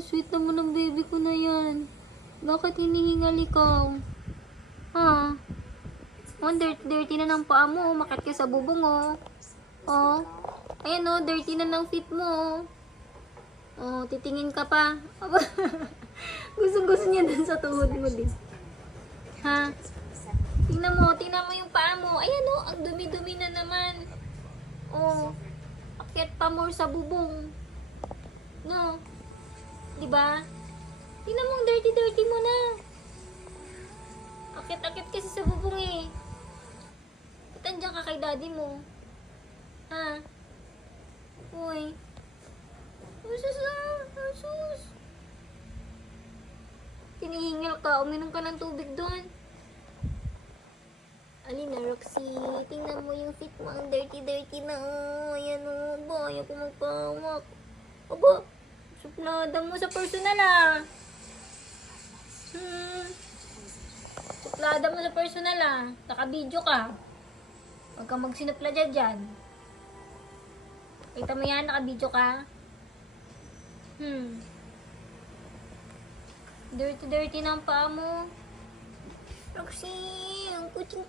sweet naman ng baby ko na yan. Bakit hinihingal ikaw? Ha? Oh, dirty na ng paa mo. Makit ka sa bubong, oh. Oh. Ayan, oh. Dirty na ng feet mo, oh. Oh, titingin ka pa. Aba. Gusto niya dun sa tuhod mo din. Ha? Tingnan mo yung paa mo. Ayan, oh. Ang dumi-dumi na naman. Oh. Akyat pa more sa bubong. No? Diba? Tingnan mo ang dirty mo na. Akit-akit kasi sa bubong eh. Ba't andyan ka kay daddy mo? Ha? Uy. Asus ah. Asus. Tinihingal ka. Uminom ka ng tubig doon. Alina, Roxy. Tingnan mo yung feet mo. Ang dirty na. Oh, ayan o. Aba, ayaw ko magpawak. Aba, suplada mo sa personal ah. Suplada mo sa personal ah. Naka-video ka. Huwag kang magsinupla dyan. Kita mo yan, naka-video ka. Dirty na ang paa mo. Roxy, ang kuting.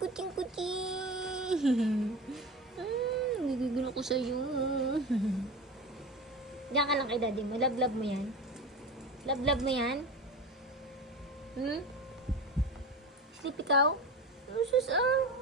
Nagigil ako sa'yo. Diyan ka lang kay daddy mo. Love mo yan. Love mo yan. Sleep ikaw? Sus ah.